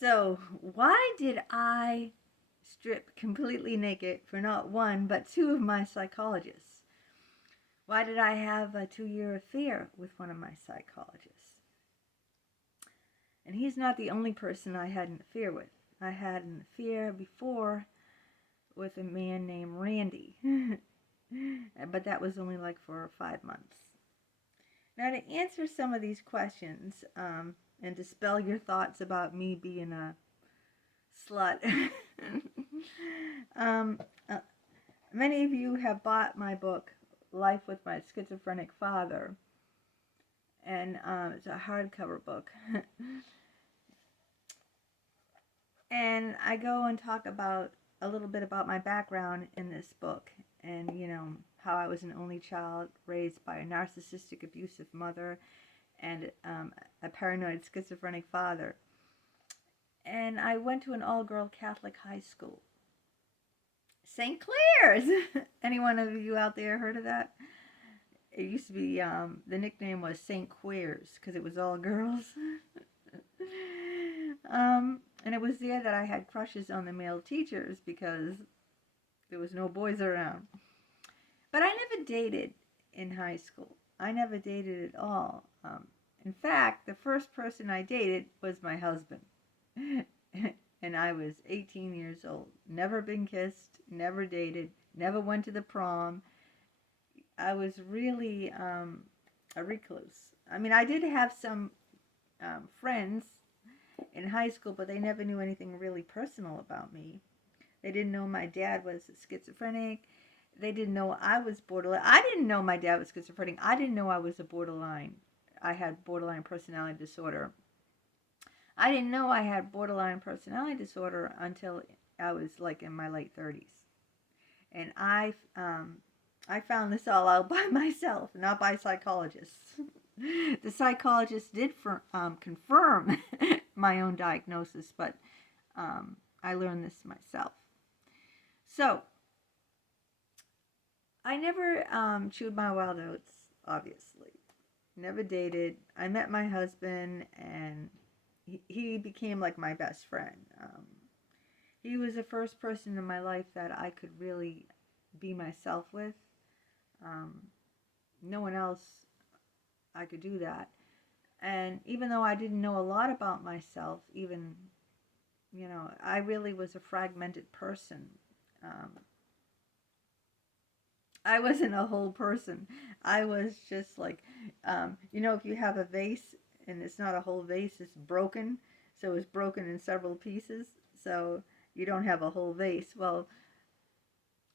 So, why did I strip completely naked for not one, but two of my psychologists? Why did I have a 2-year affair with one of my psychologists? And he's not the only person I had an affair with. I had an affair before with a man named Randy. But that was only like for 5 months. Now, to answer some of these questions and dispel your thoughts about me being a slut, many of you have bought my book, Life with My Schizophrenic Father, and it's a hardcover book. And I go and talk about a little bit about my background in this book, and how I was an only child raised by a narcissistic, abusive mother and a paranoid schizophrenic father. And I went to an all-girl Catholic high school, St. Clair's. Any one of you out there heard of that? It used to be, the nickname was St. Queers because it was all girls. And it was there that I had crushes on the male teachers because there was no boys around. But I never dated in high school. I never dated at all. In fact, the first person I dated was my husband. And I was 18 years old. Never been kissed, never dated, never went to the prom. I was really a recluse. I mean, I did have some friends in high school, but they never knew anything really personal about me. They didn't know my dad was schizophrenic. They didn't know I was borderline. I didn't know my dad was schizophrenic. I didn't know I was a borderline. I had borderline personality disorder. I didn't know I had borderline personality disorder until I was like in my late 30s. And I found this all out by myself, not by psychologists. The psychologist did confirm my own diagnosis, but I learned this myself. So, I never chewed my wild oats, obviously. Never dated. I met my husband, and he became like my best friend. He was the first person in my life that I could really be myself with. No one else I could do that. And even though I didn't know a lot about myself, even, I really was a fragmented person. I wasn't a whole person. I was just like, if you have a vase and it's not a whole vase, it's broken. So it's broken in several pieces. So you don't have a whole vase. Well,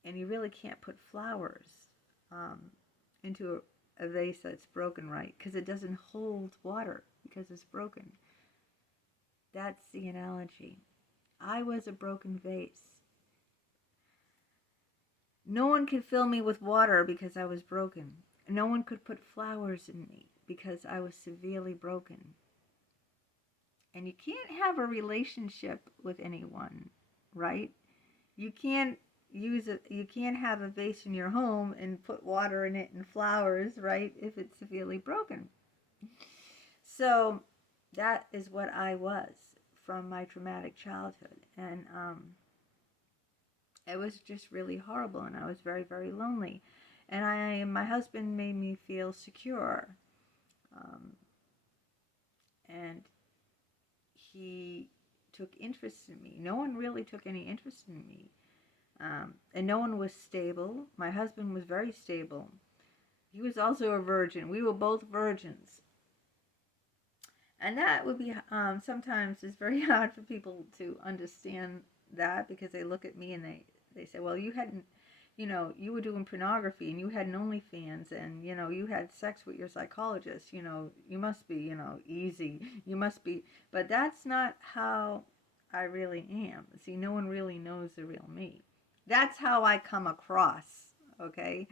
and you really can't put flowers into a vase that's broken right, because it doesn't hold water because it's broken. That's the analogy. I was a broken vase. No one could fill me with water because I was broken. No one could put flowers in me because I was severely broken. And you can't have a relationship with anyone, right? You can't you can't have a vase in your home and put water in it and flowers, right, if it's severely broken. So that is what I was from my traumatic childhood. And it was just really horrible, and I was very, very lonely. And my husband made me feel secure. And he took interest in me. No one really took any interest in me. And no one was stable. My husband was very stable. He was also a virgin. We were both virgins. And that would be, sometimes it's very hard for people to understand that, because they look at me and they say, well, you hadn't, you were doing pornography and you had an OnlyFans and, you had sex with your psychologist, you must be, easy, you must be. But that's not how I really am. See, no one really knows the real me. That's how I come across, okay?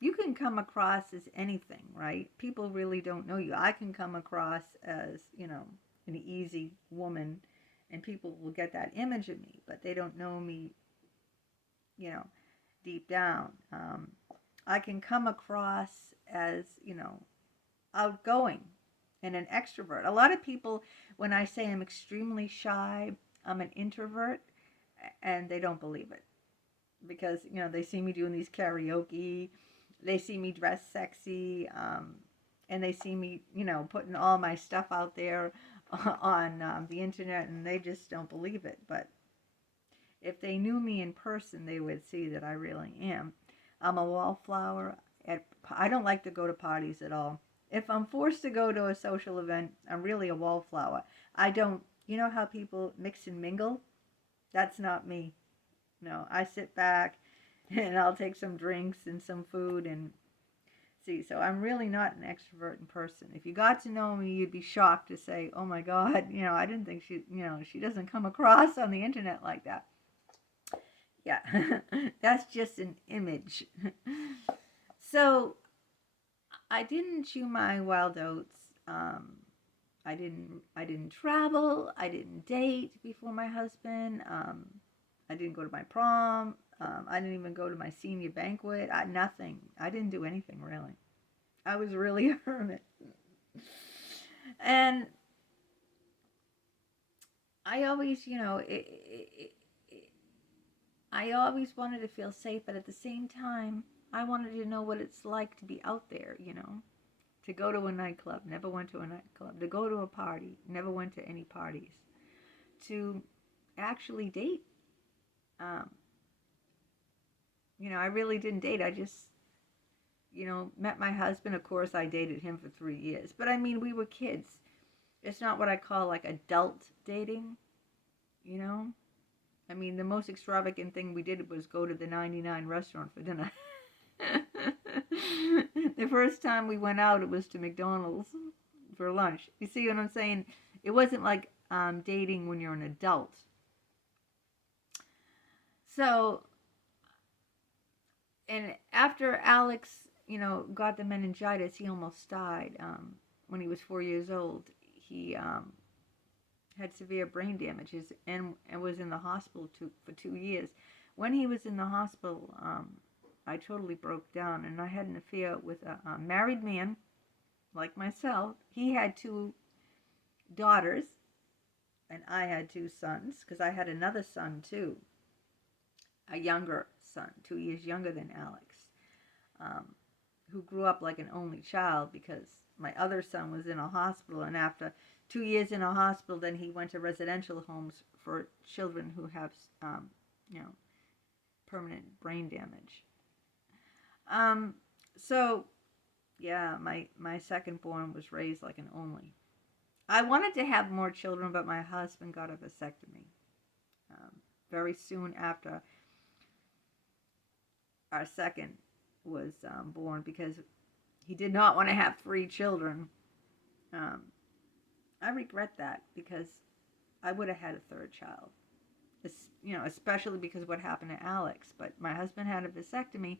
You can come across as anything, right? People really don't know you. I can come across as, an easy woman, and people will get that image of me, but they don't know me, deep down. I can come across as, outgoing and an extrovert. A lot of people, when I say I'm extremely shy, I'm an introvert, and they don't believe it. Because, they see me doing these karaoke, they see me dressed sexy, and they see me, putting all my stuff out there on the internet, and they just don't believe it. But if they knew me in person, they would see that I really am. I'm a wallflower. I don't like to go to parties at all. If I'm forced to go to a social event, I'm really a wallflower. I don't, you know how people mix and mingle? That's not me. No, I sit back and I'll take some drinks and some food and see. So I'm really not an extrovert in person. If you got to know me, you'd be shocked to say, oh my God, I didn't think she doesn't come across on the internet like that. Yeah, that's just an image. So I didn't chew my wild oats. I didn't travel. I didn't date before my husband. I didn't go to my prom. I didn't even go to my senior banquet. Nothing. I didn't do anything really. I was really a hermit. And I always, I always wanted to feel safe, but at the same time, I wanted to know what it's like to be out there, to go to a nightclub, never went to a nightclub, to go to a party, never went to any parties, to actually date. I really didn't date. I just, met my husband. Of course, I dated him for 3 years. But I mean, we were kids. It's not what I call like adult dating, I mean, the most extravagant thing we did was go to the 99 restaurant for dinner. The first time we went out, it was to McDonald's for lunch. You see what I'm saying? It wasn't like dating when you're an adult. So, and after Alex, got the meningitis, he almost died when he was 4 years old. He had severe brain damages and was in the hospital for 2 years. When he was in the hospital, I totally broke down, and I had an affair with a married man like myself. He had 2 daughters, and I had 2 sons, because I had another son too, a younger son, 2 years younger than Alex, who grew up like an only child because my other son was in a hospital, and after 2 years in a hospital, then he went to residential homes for children who have, permanent brain damage. So, yeah, my second born was raised like an only. I wanted to have more children, but my husband got a vasectomy very soon after our second was born, because he did not want to have 3 children. I regret that, because I would have had a 3rd child, especially because of what happened to Alex. But my husband had a vasectomy,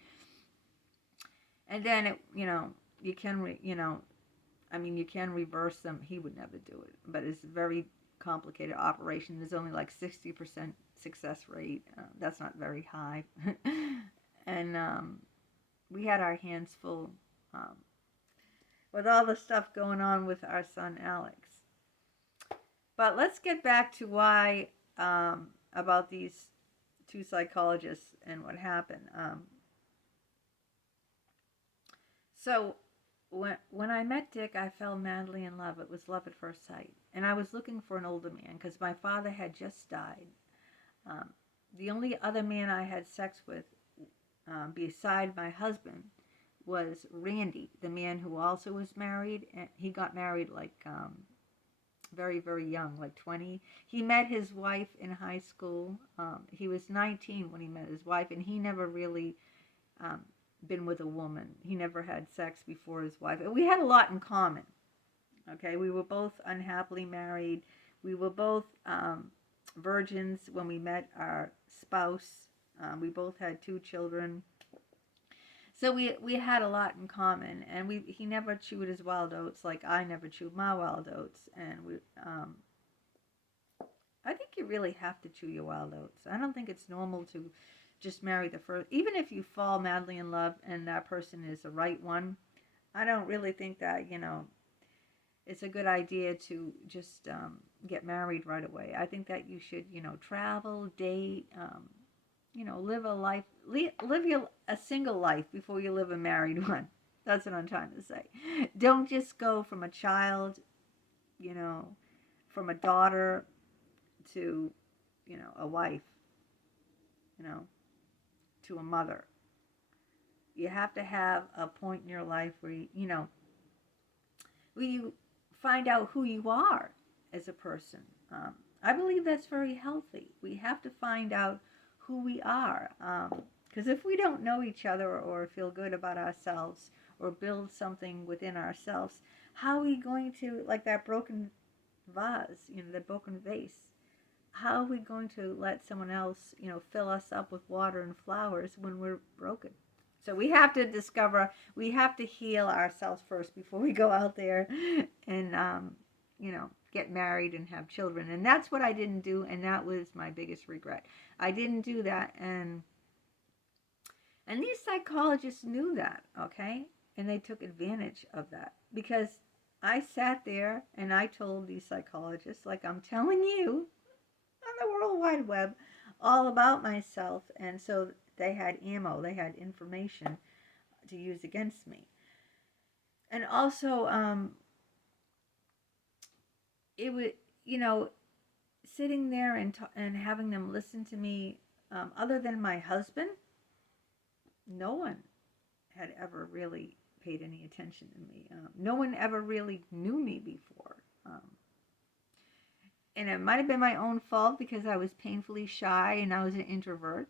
and then you can you can reverse them. He would never do it, but it's a very complicated operation. There's only like 60% success rate. That's not very high. And we had our hands full with all the stuff going on with our son Alex. But let's get back to why, about these 2 psychologists and what happened. So when I met Dick, I fell madly in love. It was love at first sight. And I was looking for an older man because my father had just died. The only other man I had sex with beside my husband was Randy, the man who also was married. And he got married like very, very young, like 20. He met his wife in high school. He was 19 when he met his wife, and he never really been with a woman. He never had sex before his wife. And we had a lot in common. Okay, we were both unhappily married. We were both virgins when we met our spouse. We both had 2 children. So we had a lot in common, and he never chewed his wild oats like I never chewed my wild oats. And I think you really have to chew your wild oats. I don't think it's normal to just marry the first, even if you fall madly in love and that person is the right one. I don't really think that, it's a good idea to just get married right away. I think that you should, travel, date, live a life, live a single life before you live a married one. That's what I'm trying to say. Don't just go from a child, from a daughter to, a wife, to a mother. You have to have a point in your life where where you find out who you are as a person. I believe that's very healthy. We have to find out who we are. Because if we don't know each other or feel good about ourselves or build something within ourselves, how are we going to, like that broken vase, that broken vase, how are we going to let someone else, fill us up with water and flowers when we're broken? So we have to heal ourselves first before we go out there and, get married and have children. And that's what I didn't do, and that was my biggest regret. I didn't do that, and these psychologists knew that, okay? And they took advantage of that, because I sat there and I told these psychologists, like I'm telling you on the World Wide Web, all about myself, and so they had ammo, they had information to use against me. And also, it would, sitting there and having them listen to me, other than my husband, no one had ever really paid any attention to me. No one ever really knew me before. And it might have been my own fault because I was painfully shy and I was an introvert.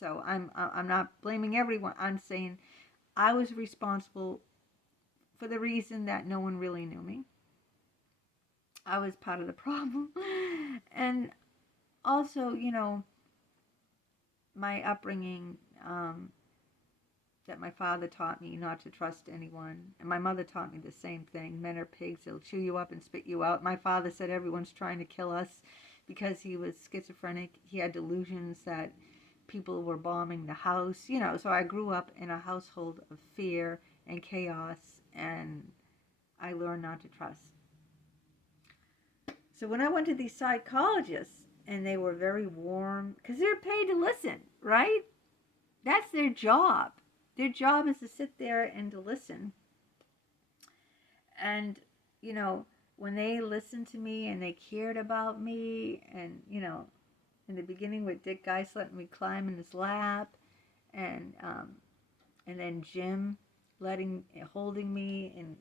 So I'm not blaming everyone. I'm saying I was responsible for the reason that no one really knew me. I was part of the problem. And also, my upbringing, that my father taught me not to trust anyone. And my mother taught me the same thing. Men are pigs. They'll chew you up and spit you out. My father said everyone's trying to kill us because he was schizophrenic. He had delusions that people were bombing the house. So I grew up in a household of fear and chaos, and I learned not to trust. So when I went to these psychologists, and they were very warm, because they're paid to listen, right? That's their job. Their job is to sit there and to listen. And, when they listened to me and they cared about me, and, in the beginning with 𝗳𝗄𝗯𝗃𝗃 letting me climb in his lap, and then Jim holding me, and,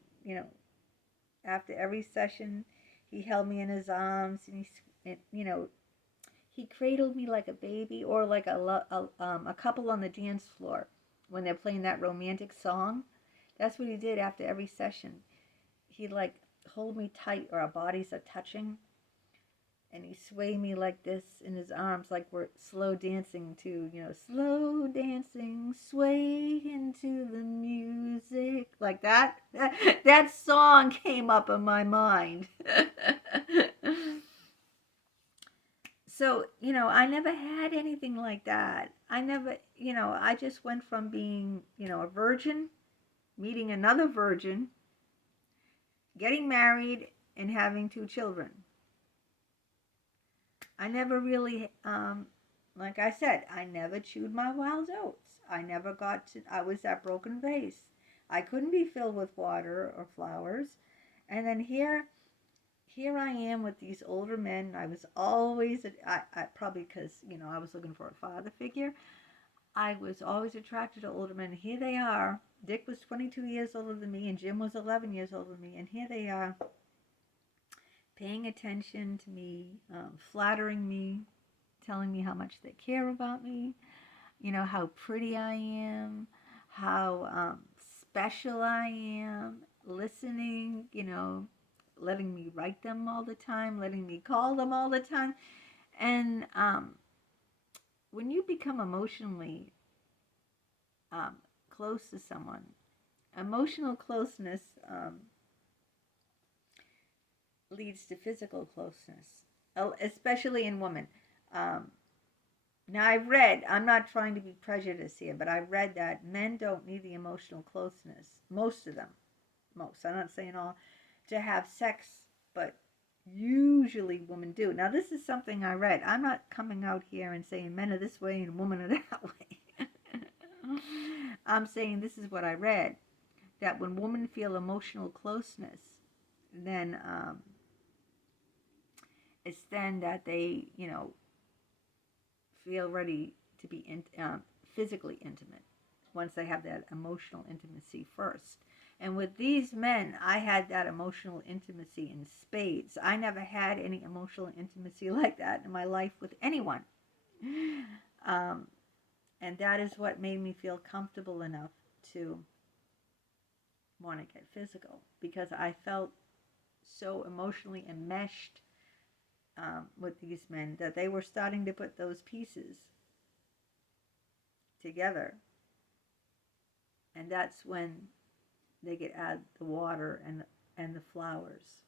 after every session, he held me in his arms, and he cradled me like a baby, or like a couple on the dance floor when they're playing that romantic song. That's what he did after every session. He'd hold me tight, or our bodies are touching, and he sway me like this in his arms, like we're slow dancing to, slow dancing, sway into the music, like that. That song came up in my mind. So, I never had anything like that. I never, I just went from being, a virgin, meeting another virgin, getting married, and having 2 children. I never really, like I said, I never chewed my wild oats. I was that broken vase. I couldn't be filled with water or flowers. And then here I am with these older men. I was always, I probably because, I was looking for a father figure. I was always attracted to older men. Here they are. Dick was 22 years older than me, and Jim was 11 years older than me. And here they are, paying attention to me, flattering me, telling me how much they care about me, how pretty I am, how special I am, listening, letting me write them all the time, letting me call them all the time. And when you become emotionally close to someone, emotional closeness leads to physical closeness, especially in women. Now I've read, I'm not trying to be prejudiced here, but I've read that men don't need the emotional closeness, most of them, I'm not saying all, to have sex, but usually women do. Now, this is something I read. I'm not coming out here and saying men are this way and women are that way. I'm saying this is what I read, that when women feel emotional closeness, then it's then that they, feel ready to be physically intimate once they have that emotional intimacy first. And with these men, I had that emotional intimacy in spades. I never had any emotional intimacy like that in my life with anyone. And that is what made me feel comfortable enough to want to get physical, because I felt so emotionally enmeshed with these men that they were starting to put those pieces together. And that's when they could add the water and the flowers.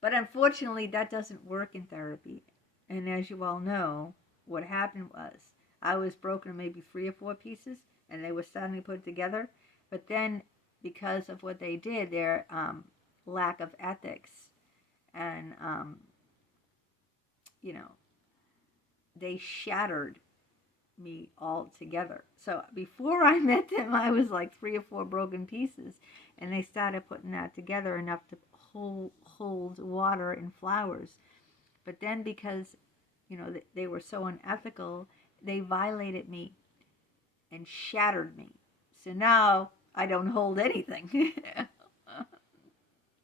But unfortunately, that doesn't work in therapy. And as you all know, what happened was I was broken maybe 3 or 4 pieces, and they were starting to put it together. But then, because of what they did, their lack of ethics, and they shattered me all together. So before I met them, I was like 3 or 4 broken pieces, and they started putting that together enough to hold water and flowers. But then, because they were so unethical, they violated me and shattered me. So now I don't hold anything.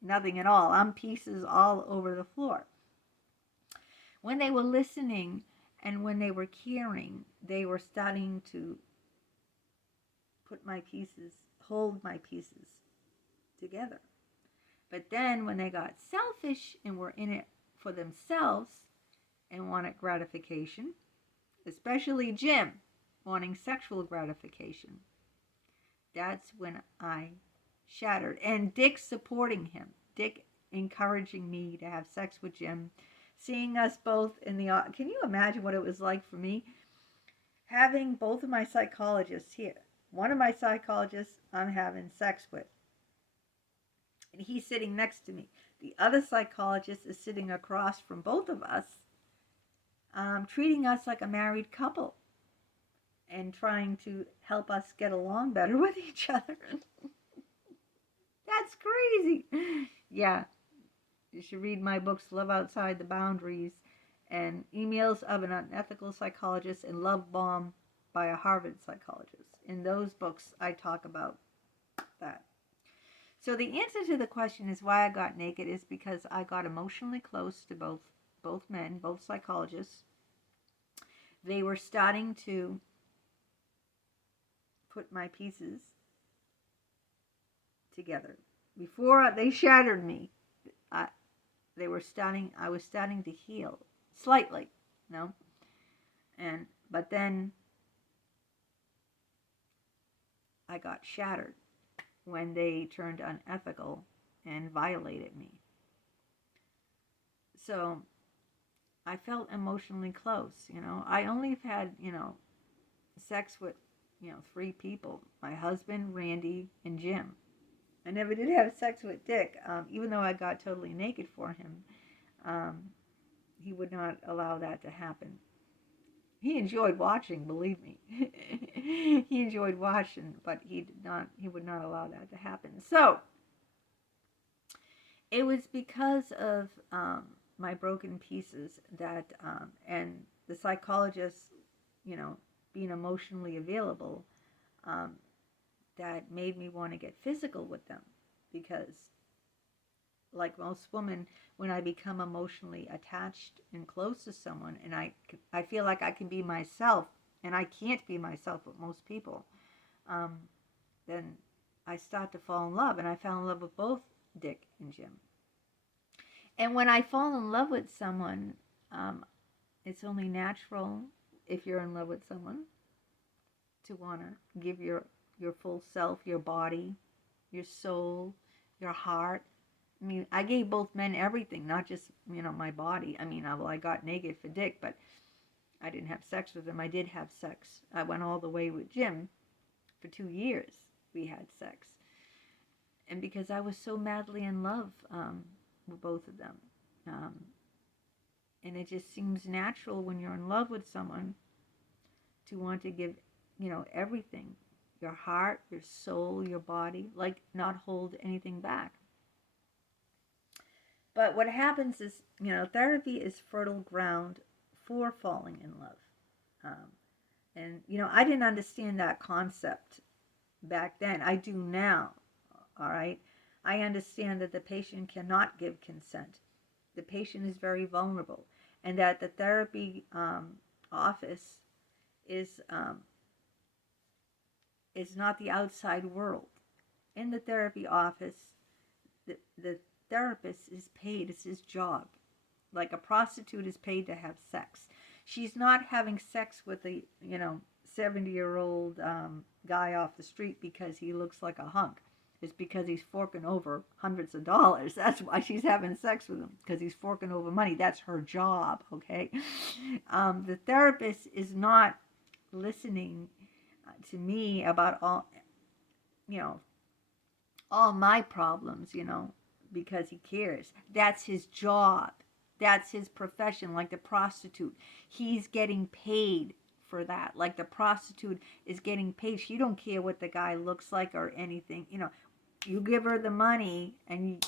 Nothing at all. I'm pieces all over the floor. When they were listening and when they were caring, they were starting to hold my pieces together. But then when they got selfish and were in it for themselves and wanted gratification, especially Jim wanting sexual gratification, that's when I shattered. And Dick supporting him, Dick encouraging me to have sex with Jim, seeing us both in the... Can you imagine what it was like for me? Having both of my psychologists here. One of my psychologists I'm having sex with, and he's sitting next to me. The other psychologist is sitting across from both of us, treating us like a married couple and trying to help us get along better with each other. That's crazy. Yeah. You should read my books, Love Outside the Boundaries, and Emails of an Unethical Psychologist, and Love Bomb by a Harvard Psychologist. In those books, I talk about that. So the answer to the question is why I got naked is because I got emotionally close to both men, both psychologists. They were starting to put my pieces together. Before they shattered me, I was starting to heal slightly, but then I got shattered when they turned unethical and violated me. So I felt emotionally close, I only had, sex with, 3 people, my husband, Randy, and Jim. I never did have sex with Dick, even though I got totally naked for him. He would not allow that to happen. He enjoyed watching, believe me. He enjoyed watching, but he would not allow that to happen. So it was because of my broken pieces that, and the psychologist, being emotionally available, that made me want to get physical with them. Because like most women, when I become emotionally attached and close to someone, and I feel like I can be myself, and I can't be myself with most people, then I start to fall in love, and I fell in love with both Dick and Jim. And when I fall in love with someone, it's only natural, if you're in love with someone, to want to give your full self, your body, your soul, your heart. I mean, I gave both men everything, not just, my body. I mean, I got naked for Dick, but I didn't have sex with him. I did have sex. I went all the way with Jim. For 2 years, we had sex. And because I was so madly in love with both of them. And it just seems natural when you're in love with someone to want to give, everything. Your heart, your soul, your body, like not hold anything back. But what happens is, therapy is fertile ground for falling in love. And I didn't understand that concept back then. I do now, all right? I understand that the patient cannot give consent. The patient is very vulnerable, and that the therapy office is not the outside world. In the therapy office, the therapist is paid. It's his job. Like a prostitute is paid to have sex. She's not having sex with a 70-year-old guy off the street because he looks like a hunk. It's because he's forking over hundreds of dollars. That's why she's having sex with him, because he's forking over money. That's her job, okay? The therapist is not listening to me about all my problems, because he cares. That's his job. That's his profession, like the prostitute. He's getting paid for that. Like the prostitute is getting paid. She don't care what the guy looks like or anything. You give her the money and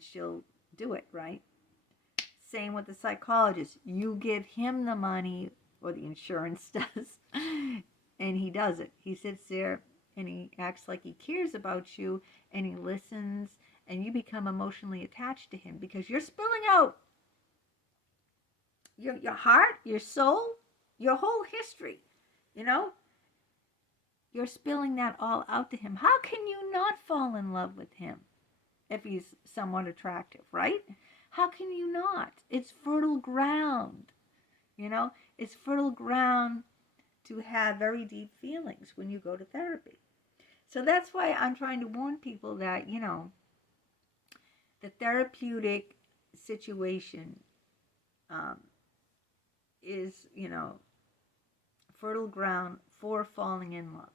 she'll do it, right? Same with the psychologist. You give him the money, or the insurance does, and he does it. He sits there and he acts like he cares about you, and he listens, and you become emotionally attached to him because you're spilling out your heart, your soul, your whole history, You're spilling that all out to him. How can you not fall in love with him if he's somewhat attractive, right? How can you not? It's fertile ground, It's fertile ground to have very deep feelings when you go to therapy. So that's why I'm trying to warn people that, the therapeutic situation is, fertile ground for falling in love.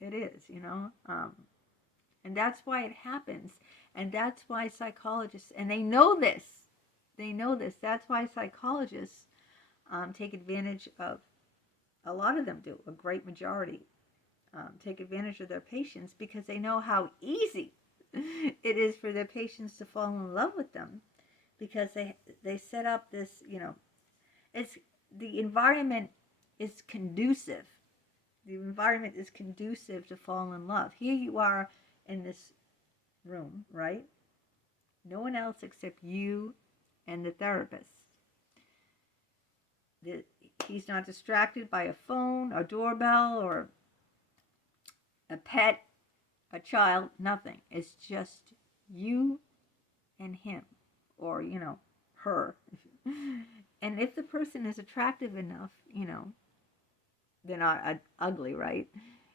It is, and that's why it happens. And that's why psychologists, and they know this, that's why psychologists take advantage of, a lot of them do, a great majority take advantage of their patients, because they know how easy it is for their patients to fall in love with them, because they set up this, it's, the environment is conducive. The environment is conducive to fall in love. Here you are in this room, right? No one else except you and the therapist. He's not distracted by a phone, a doorbell, or a pet, a child, nothing. It's just you and him, or, her. And if the person is attractive enough, they're not ugly, right?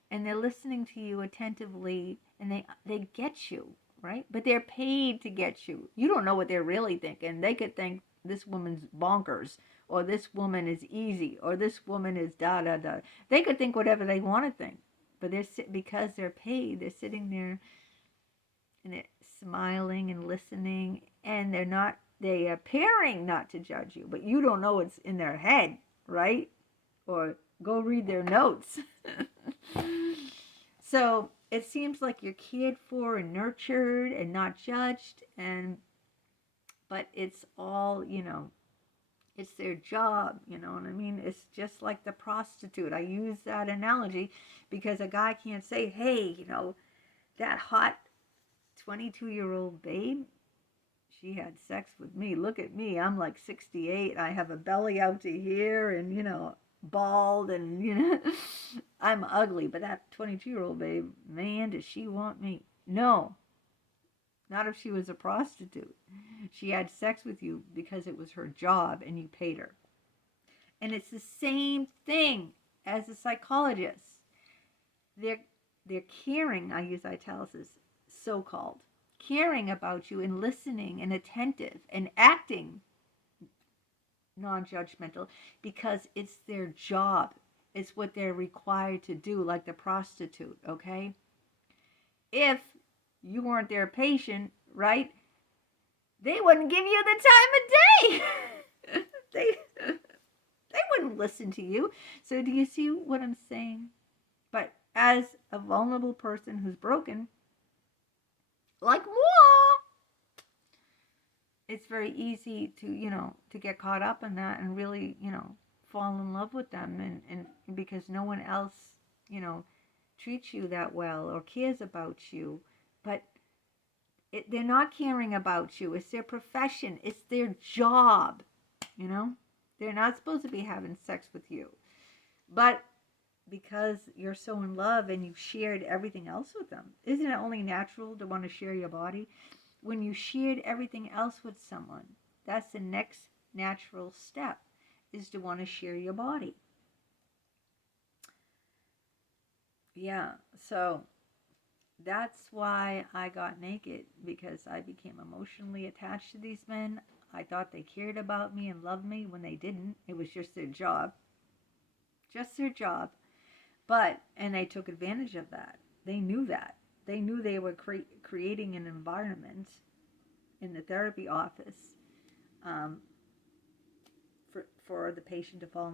And they're listening to you attentively, and they get you, right? But they're paid to get you. You don't know what they're really thinking. They could think this woman's bonkers, or this woman is easy, or this woman is da-da-da. They could think whatever they want to think. But because they're paid, they're sitting there and they're smiling and listening, and they are appearing not to judge you, but you don't know what's in their head, right? Or go read their notes. So it seems like you're cared for and nurtured and not judged, but it's all, it's their job, you know what I mean? It's just like the prostitute. I use that analogy because a guy can't say, hey, that hot 22-year-old babe, she had sex with me. Look at me. I'm like 68. I have a belly out to here and, bald and, I'm ugly. But that 22-year-old babe, man, does she want me? No. Not if she was a prostitute. She had sex with you because it was her job and you paid her. And it's the same thing as a psychologist. They're caring, I use italics, so-called, caring about you and listening and attentive and acting non-judgmental because it's their job. It's what they're required to do, like the prostitute, okay? if you weren't their patient, right, they wouldn't give you the time of day. they wouldn't listen to you. So do you see what I'm saying? But as a vulnerable person who's broken, like moi, it's very easy to, to get caught up in that and really, fall in love with them. And because no one else, treats you that well or cares about you. But they're not caring about you. It's their profession. It's their job. They're not supposed to be having sex with you. But because you're so in love and you've shared everything else with them, isn't it only natural to want to share your body? When you shared everything else with someone, that's the next natural step, is to want to share your body. Yeah, so that's why I got naked, because I became emotionally attached to these men. I thought they cared about me and loved me when they didn't. It was just their job. Just their job. And they took advantage of that. They knew that. They knew they were creating an environment in the therapy office for the patient to fall